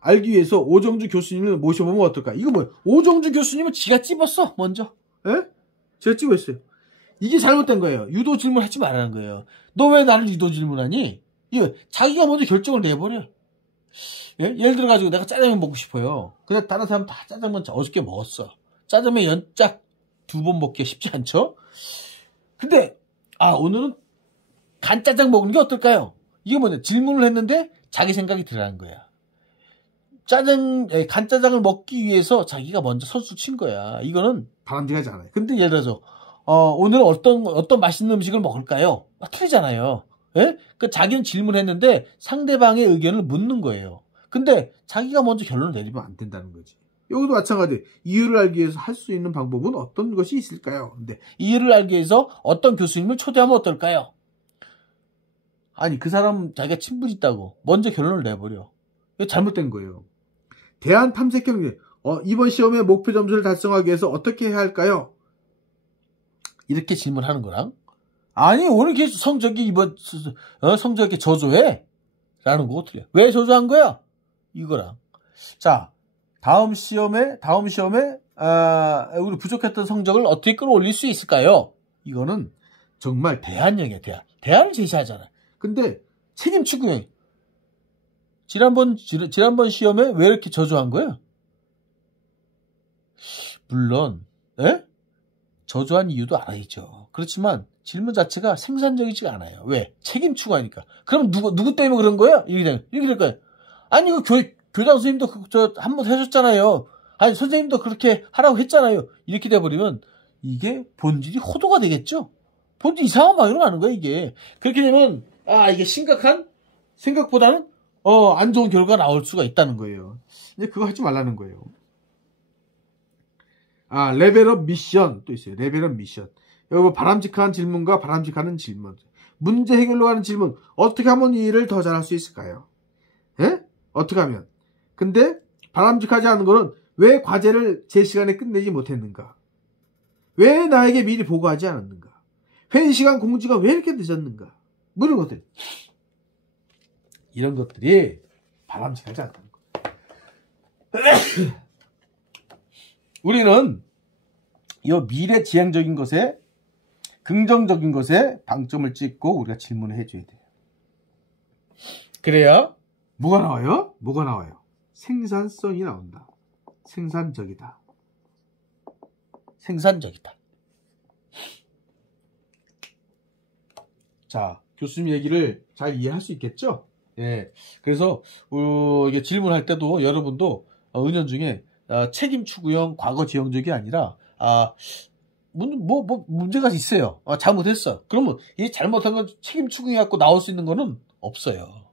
알기 위해서 오정주 교수님을 모셔보면 어떨까? 이거 뭐예요? 오정주 교수님은 지가 찝었어, 먼저. 예? 제가 찝었어요. 이게 잘못된 거예요. 유도 질문하지 말라는 거예요. 너 왜 나를 유도 질문하니? 이거 자기가 먼저 결정을 내버려. 예? 예를 들어가지고 내가 짜장면 먹고 싶어요. 근데 다른 사람 다 짜장면 어저께 먹었어. 짜장면 연짝 2번 먹기 쉽지 않죠? 근데 오늘은 간짜장 먹는 게 어떨까요? 이게 뭐냐? 질문을 했는데 자기 생각이 들어간 거야. 간짜장을 먹기 위해서 자기가 먼저 선수 친 거야. 이거는 바람직하지 않아요. 근데 예를 들어서 오늘 어떤 맛있는 음식을 먹을까요? 틀리잖아요. 예? 그 자기는 질문했는데 상대방의 의견을 묻는 거예요. 근데 자기가 먼저 결론을 내리면 안 된다는 거지. 여기도 마찬가지. 이유를 알기 위해서 할 수 있는 방법은 어떤 것이 있을까요? 근데 이유를 알기 위해서 어떤 교수님을 초대하면 어떨까요? 아니, 그 사람 자기가 친분 있다고 먼저 결론을 내버려. 이거 잘못된 거예요. 대안 탐색 경쟁. 이번 시험의 목표 점수를 달성하기 위해서 어떻게 해야 할까요? 이렇게 질문하는 거랑, 아니 오늘 성적이 이번 성적이 저조해? 라는 거고 틀려. 왜 저조한 거야? 이거랑. 자, 다음 시험에 우리 부족했던 성적을 어떻게 끌어올릴 수 있을까요? 이거는 정말 대안형이야. 대안을 제시하잖아. 근데 책임 추구형. 지난번 시험에 왜 이렇게 저조한 거야? 물론 저조한 이유도 알아야죠. 그렇지만 질문 자체가 생산적이지가 않아요. 왜? 책임 추구하니까. 그럼 누구 때문에 그런 거야? 이렇게 될 거예요. 아니, 교장 선생님도 한번 해줬잖아요. 아니, 선생님도 그렇게 하라고 했잖아요. 이렇게 돼버리면 이게 본질이 호도가 되겠죠? 본질 이상한 방향으로 가는 거야, 이게. 그렇게 되면, 이게 심각한 생각보다는, 안 좋은 결과가 나올 수가 있다는 거예요. 근데 그거 하지 말라는 거예요. 레벨업 미션 또 있어요. 레벨업 미션. 여기 바람직한 질문과 바람직한 않은 질문. 문제 해결로 하는 질문. 어떻게 하면 이 일을 더 잘할 수 있을까요? 예? 어떻게 하면? 근데 바람직하지 않은 거는 왜 과제를 제 시간에 끝내지 못했는가? 왜 나에게 미리 보고하지 않았는가? 회의 시간 공지가 왜 이렇게 늦었는가? 뭐 이런 것들. 이런 것들이 바람직하지 않다는 거예요. 우리는 이 미래지향적인 것에, 긍정적인 것에 방점을 찍고 우리가 질문을 해줘야 돼요. 그래야 뭐가 나와요? 뭐가 나와요? 생산성이 나온다. 생산적이다. 생산적이다. 자, 교수님 얘기를 잘 이해할 수 있겠죠? 예. 그래서 이게 질문할 때도 여러분도 은연중에 책임 추구형, 과거 지형적이 아니라 문제가 있어요. 잘못했어. 그러면 이 잘못한 건 책임 추구해갖고 나올 수 있는 거는 없어요.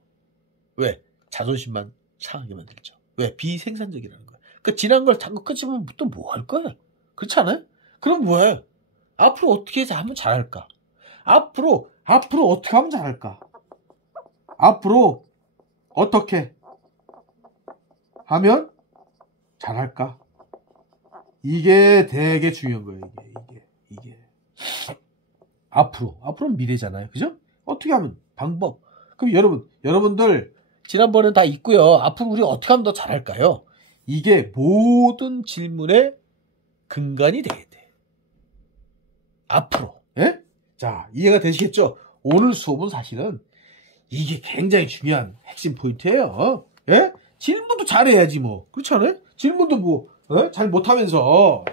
왜? 자존심만 상하게 만들죠. 왜? 비생산적이라는 거야. 그 지난 걸 자꾸 끄집으면 또 뭐 할 거야? 그렇지 않아요? 그럼 뭐해? 앞으로 어떻게 하면 잘할까? 앞으로 어떻게 하면 잘할까? 앞으로 어떻게 하면 잘할까? 이게 되게 중요한 거예요. 이게. 앞으로는 미래잖아요. 그죠? 어떻게 하면 방법. 그럼 여러분들 지난번에 다 있고요. 앞으로 우리 어떻게 하면 더 잘할까요? 이게 모든 질문의 근간이 돼야 돼. 앞으로. 예? 자, 이해가 되시겠죠? 오늘 수업은 사실은 이게 굉장히 중요한 핵심 포인트예요. 예? 질문도 잘해야지 뭐. 그렇지 않아요? 질문도 잘 못하면서.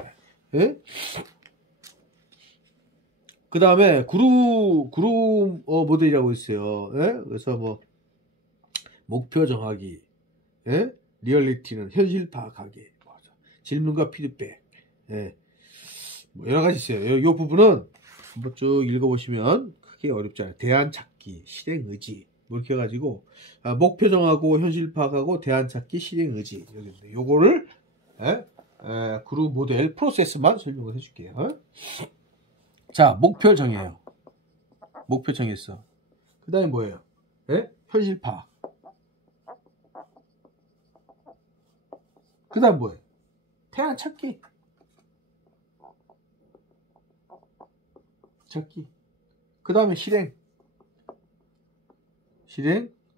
예? 그 다음에 그룹 모델이라고 있어요. 예? 그래서 목표 정하기, 예? 리얼리티는 현실 파악하기, 질문과 피드백, 예. 여러 가지 있어요. 이 부분은 한번 쭉 읽어보시면 크게 어렵지 않아요. 대안 찾기, 실행 의지, 이렇게 해가지고 목표 정하고 현실 파악하고 대안 찾기, 실행 의지. 요거를 그룹 모델 프로세스만 설명을 해줄게요. 자, 목표를 정해요. 목표 정했어. 그 다음에 뭐예요? 예? 현실 파악. 그 다음 뭐예요? 대안 찾기. 그 다음에 실행,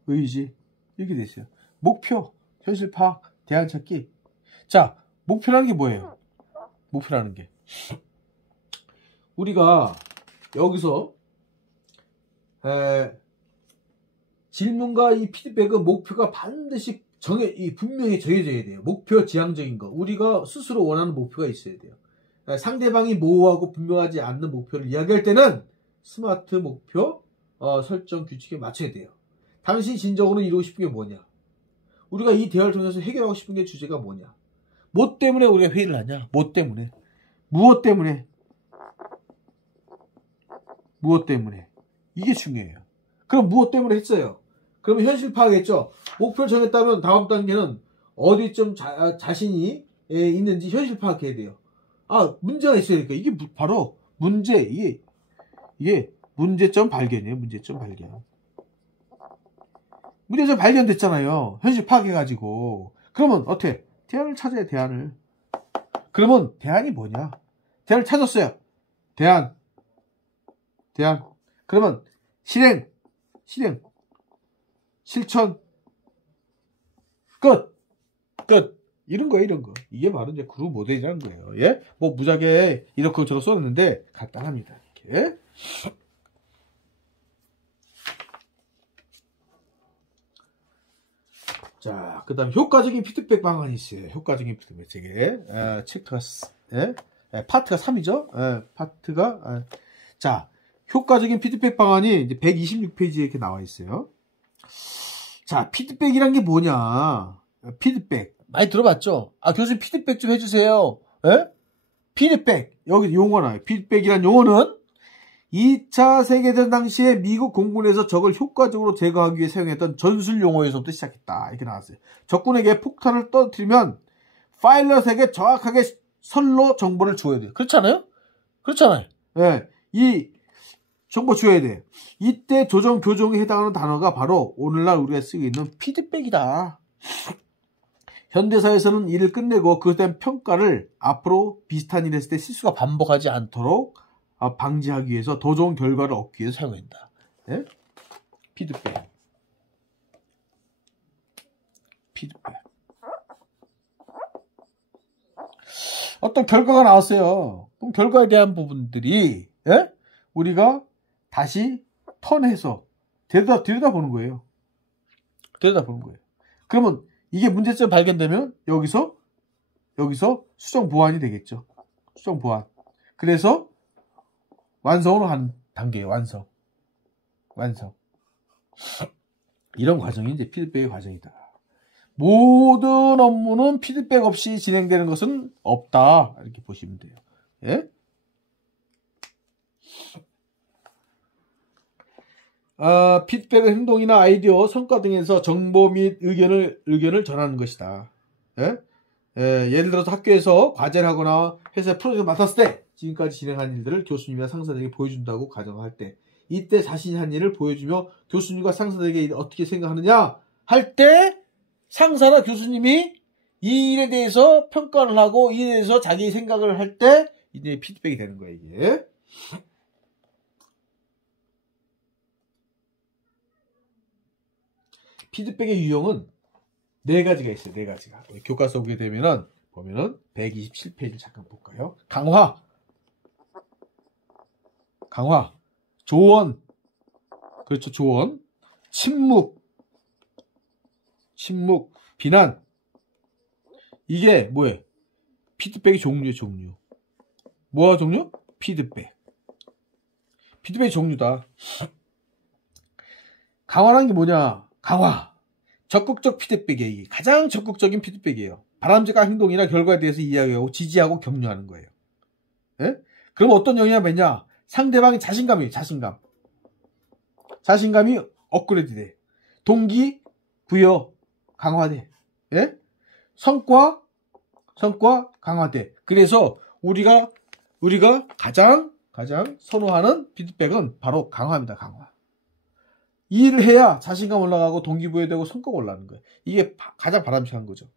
의지. 이렇게 돼 있어요. 목표, 현실 파악, 대안 찾기. 자, 목표라는 게 뭐예요? 목표라는 게 우리가 여기서 질문과 이 피드백은 목표가 반드시 분명히 정해져야 돼요. 목표 지향적인 거. 우리가 스스로 원하는 목표가 있어야 돼요. 상대방이 모호하고 분명하지 않는 목표를 이야기할 때는 스마트 목표 설정 규칙에 맞춰야 돼요. 당신이 진정으로 이루고 싶은 게 뭐냐? 우리가 이 대화를 통해서 해결하고 싶은 게 주제가 뭐냐? 뭐 때문에 우리가 회의를 하냐? 뭐 때문에? 무엇 때문에? 무엇 때문에? 이게 중요해요. 그럼 무엇 때문에 했어요? 그러면 현실 파악했죠? 목표를 정했다면 다음 단계는 어디쯤 자신이 있는지 현실 파악해야 돼요. 아, 문제가 있어야 되니까. 이게 바로 문제, 이게 문제점 발견이에요. 문제점 발견. 문제점 발견됐잖아요. 현실 파악해가지고. 그러면 어떻게? 대안을 찾아야 대안을. 그러면 대안이 뭐냐? 대안을 찾았어요. 대안. 그러면 실행. 실천. 끝. 이런 거. 이게 바로 이제 그룹 모델이라는 거예요. 예? 뭐 무작위에 이렇게 저렇게 써놨는데 간단합니다. 이렇게. 자, 그 다음 효과적인 피드백 방안이 있어요. 효과적인 피드백. 되게 챕터가 파트가 3이죠. 자, 효과적인 피드백 방안이 이제 126페이지에 이렇게 나와 있어요. 자, 피드백이란 게 뭐냐? 피드백 많이 들어봤죠? 아, 교수님 피드백 좀 해주세요. 예? 피드백, 여기 용어 나와요. 피드백이란 용어는 2차 세계대전 당시에 미국 공군에서 적을 효과적으로 제거하기 위해 사용했던 전술 용어에서부터 시작했다. 이렇게 나왔어요. 적군에게 폭탄을 떨어뜨리면 파일럿에게 정확하게 선로 정보를 줘야 돼요. 그렇잖아요? 예. 이 정보 줘야 돼. 이때 조정, 교정에 해당하는 단어가 바로 오늘날 우리가 쓰고 있는 피드백이다. 현대사에서는 일을 끝내고 그에 대한 평가를 앞으로 비슷한 일을 했을 때 실수가 반복하지 않도록 방지하기 위해서 더 좋은 결과를 얻기 위해서 사용한다. 예? 피드백. 어떤 결과가 나왔어요. 그럼 결과에 대한 부분들이 우리가 다시 턴해서 들여다보는 거예요. 그러면 이게 문제점 발견되면 여기서 수정 보완이 되겠죠. 수정 보완. 그래서 완성으로 하는 단계예요. 완성. 이런 과정이 이제 피드백의 과정이다. 모든 업무는 피드백 없이 진행되는 것은 없다. 이렇게 보시면 돼요. 예? 피드백은 행동이나 아이디어, 성과 등에서 정보 및 의견을 전하는 것이다. 예? 예를 들어서 학교에서 과제를 하거나 회사에 프로젝트를 맡았을 때 지금까지 진행한 일들을 교수님이나 상사들에게 보여준다고 가정할 때, 이때 자신이 한 일을 보여주며 교수님과 상사들에게 어떻게 생각하느냐 할 때 상사나 교수님이 이 일에 대해서 평가를 하고 이 일에 대해서 자기 생각을 할 때 이제 피드백이 되는 거예요. 이게. 피드백의 유형은 4가지가 있어요. 4가지가. 교과서 보게 되면은 보면은 127페이지 잠깐 볼까요? 강화, 조언, 그렇죠. 조언, 침묵, 비난. 이게 뭐예요? 피드백의 종류. 뭐가 종류? 피드백의 종류다. 강화라는 게 뭐냐? 강화. 적극적 피드백이에요. 가장 적극적인 피드백이에요. 바람직한 행동이나 결과에 대해서 이야기하고 지지하고 격려하는 거예요. 예? 그럼 어떤 영향이 있냐? 상대방의 자신감이 업그레이드 돼. 동기 부여 강화돼. 예? 성과 강화돼. 그래서 우리가 가장 가장 선호하는 피드백은 바로 강화입니다. 강화. 이 일을 해야 자신감 올라가고 동기부여되고 성과가 올라가는 거예요. 이게 가장 바람직한 거죠.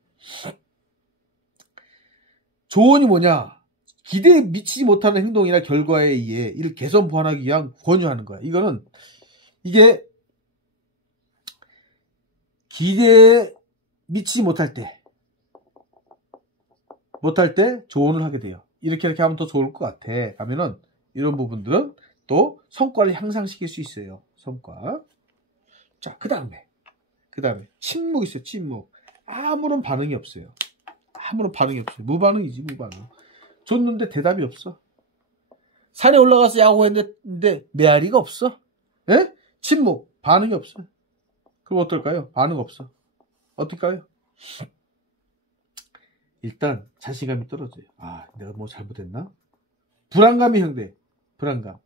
조언이 뭐냐? 기대에 미치지 못하는 행동이나 결과에 의해 이를 개선 보완하기 위한 권유하는 거야. 이게 기대에 미치지 못할 때 조언을 하게 돼요. 이렇게 하면 더 좋을 것 같아. 하면은 이런 부분들은 또 성과를 향상시킬 수 있어요. 성과. 자, 그 다음에 침묵 있어요. 침묵. 아무런 반응이 없어요. 무반응이지, 무반응. 줬는데 대답이 없어. 산에 올라가서 야구했는데 메아리가 없어. 예? 침묵. 반응이 없어. 그럼 어떨까요? 반응 없어. 어떨까요? 일단 자신감이 떨어져요. 아, 내가 뭐 잘못했나? 불안감이 형돼. 불안감.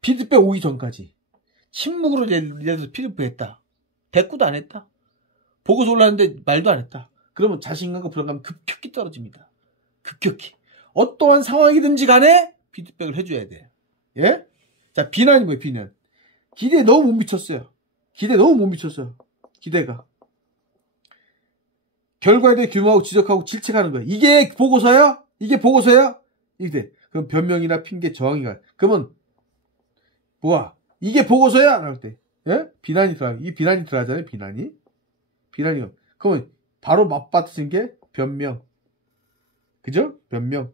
피드백 오기 전까지 침묵으로 예를 들어서 피드백했다. 대꾸도 안 했다. 보고서 올랐는데 말도 안 했다. 그러면 자신감과 불안감이 급격히 떨어집니다. 급격히. 어떠한 상황이든지 간에 피드백을 해줘야 돼. 예? 자, 비난이 뭐예요? 비난. 기대에 너무 못 미쳤어요. 기대가. 결과에 대해 규모하고 지적하고 질책하는 거예요. 이게 보고서야? 이게 그럼 변명이나 핑계, 저항이 가요. 그러면 뭐야? 이게 보고서야? 라고 할 때, 예? 비난이 들어가잖아요. 비난이. 그러면 바로 맞받친 게 변명. 그죠? 변명.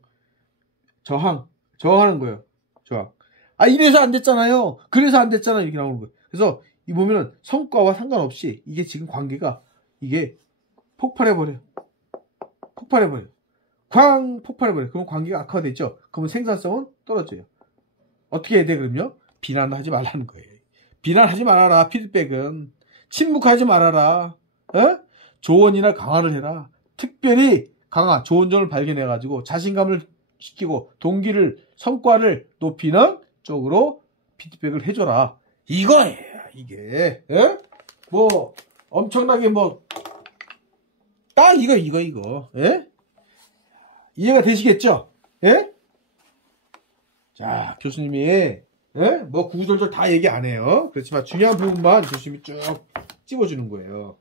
저항하는 거예요. 저항. 아, 이래서 안 됐잖아요. 그래서 안 됐잖아요. 이렇게 나오는 거예요. 그래서 이 보면은 성과와 상관없이 이게 지금 관계가 이게 폭발해버려. 그럼 관계가 악화되죠. 그러면 생산성은 떨어져요. 어떻게 해야 돼, 그럼요? 비난하지 말라는 거예요. 비난하지 말아라, 피드백은. 침묵하지 말아라. 에? 조언이나 강화를 해라. 특별히 강화, 좋은 점을 발견해가지고 자신감을 시키고 성과를 높이는 쪽으로 피드백을 해줘라. 이거예요, 이게. 에? 뭐, 엄청나게 딱 이거. 예? 이해가 되시겠죠? 예? 자, 교수님이, 예? 뭐, 구구절절 다 얘기 안 해요. 그렇지만 중요한 부분만 교수님이 쭉 찝어주는 거예요.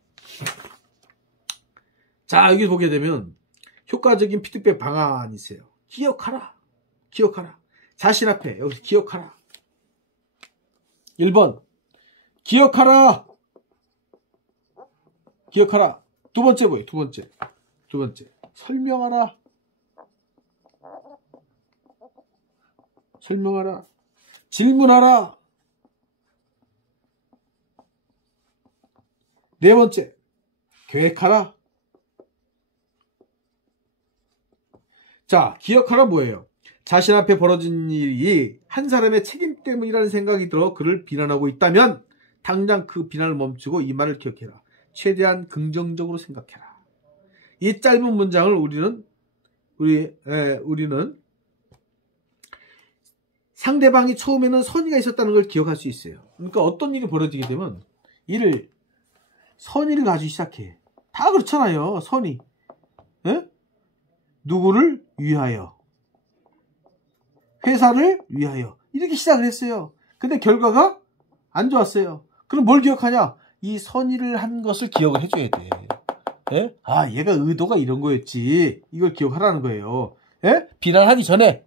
자, 여기 보게 되면, 효과적인 피드백 방안이 있어요. 기억하라. 자신 앞에, 여기서 기억하라. 1번, 기억하라. 두 번째 뭐예요? 두 번째. 설명하라. 질문하라. 네 번째, 계획하라. 자, 기억하라 뭐예요? 자신 앞에 벌어진 일이 한 사람의 책임 때문이라는 생각이 들어 그를 비난하고 있다면 당장 그 비난을 멈추고 이 말을 기억해라. 최대한 긍정적으로 생각해라. 이 짧은 문장을 우리는 상대방이 처음에는 선의가 있었다는 걸 기억할 수 있어요. 그러니까 어떤 일이 벌어지게 되면 선의를 가지고 시작해. 다 그렇잖아요. 선의. 에? 누구를 위하여. 회사를 위하여. 이렇게 시작을 했어요. 근데 결과가 안 좋았어요. 그럼 뭘 기억하냐? 이 선의를 한 것을 기억을 해줘야 돼. 예? 아, 얘가 의도가 이런 거였지. 이걸 기억하라는 거예요. 예? 비난하기 전에.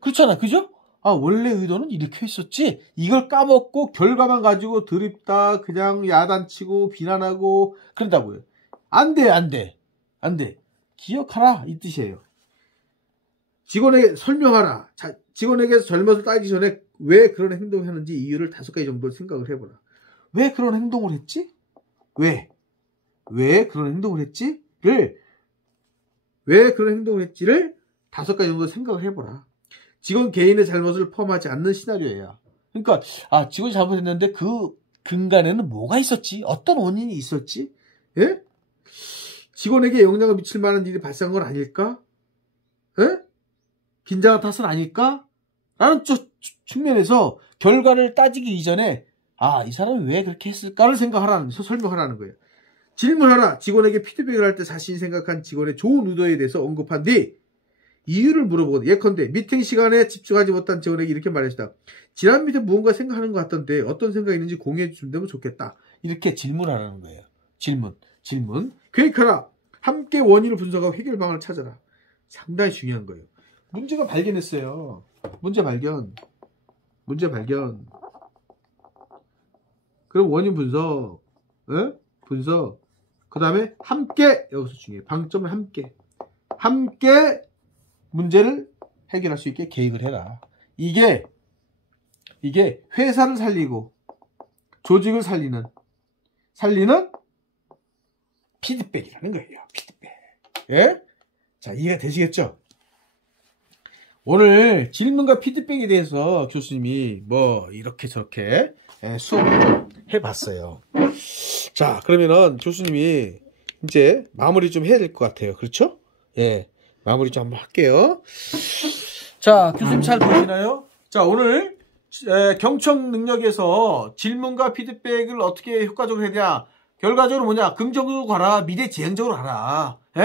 그렇잖아. 그죠? 아, 원래 의도는 이렇게 했었지. 이걸 까먹고 결과만 가지고 드립다, 그냥 야단치고 비난하고 그런다고요. 안 돼. 기억하라. 이 뜻이에요. 직원에게 설명하라. 자, 직원에게 잘못을 따지기 전에 왜 그런 행동을 하는지 이유를 5가지 정도 생각을 해보라. 왜 그런 행동을 했지? 왜 그런 행동을 했지를 5가지 정도 생각을 해보라. 직원 개인의 잘못을 포함하지 않는 시나리오예요. 그러니까 직원이 잘못했는데 그 근간에는 뭐가 있었지? 어떤 원인이 있었지? 예? 직원에게 영향을 미칠 만한 일이 발생한 건 아닐까? 예? 긴장한 탓은 아닐까? 라는 측면에서 결과를 따지기 이전에 이 사람이 왜 그렇게 했을까를 설명하라는 거예요. 질문하라. 직원에게 피드백을 할 때 자신이 생각한 직원의 좋은 의도에 대해서 언급한 뒤 이유를 물어보거든. 예컨대 미팅 시간에 집중하지 못한 직원에게 이렇게 말했다. 지난 밑에 무언가 생각하는 것 같던데 어떤 생각이 있는지 공유해 주면 좋겠다. 이렇게 질문하라는 거예요. 질문. 계획하라. 함께 원인을 분석하고 해결 방안을 찾아라. 상당히 중요한 거예요. 문제가 발견했어요. 문제 발견. 그럼 원인 분석. 분석. 그 다음에 함께. 여기서 중요해요. 방점은 함께. 함께 문제를 해결할 수 있게 계획을 해라. 이게 회사를 살리고 조직을 살리는 피드백이라는 거예요. 피드백. 예? 자, 이해가 되시겠죠? 오늘 질문과 피드백에 대해서 교수님이 뭐 이렇게 저렇게 수업을 해봤어요. 자, 그러면은 교수님이 이제 마무리 좀 해야 될 것 같아요. 그렇죠? 예, 마무리 좀 한번 할게요. 자, 교수님 잘 보시나요? 자, 오늘 경청 능력에서 질문과 피드백을 어떻게 효과적으로 해야 되냐? 결과적으로 뭐냐? 긍정적으로 가라, 미래지향적으로 가라. 예?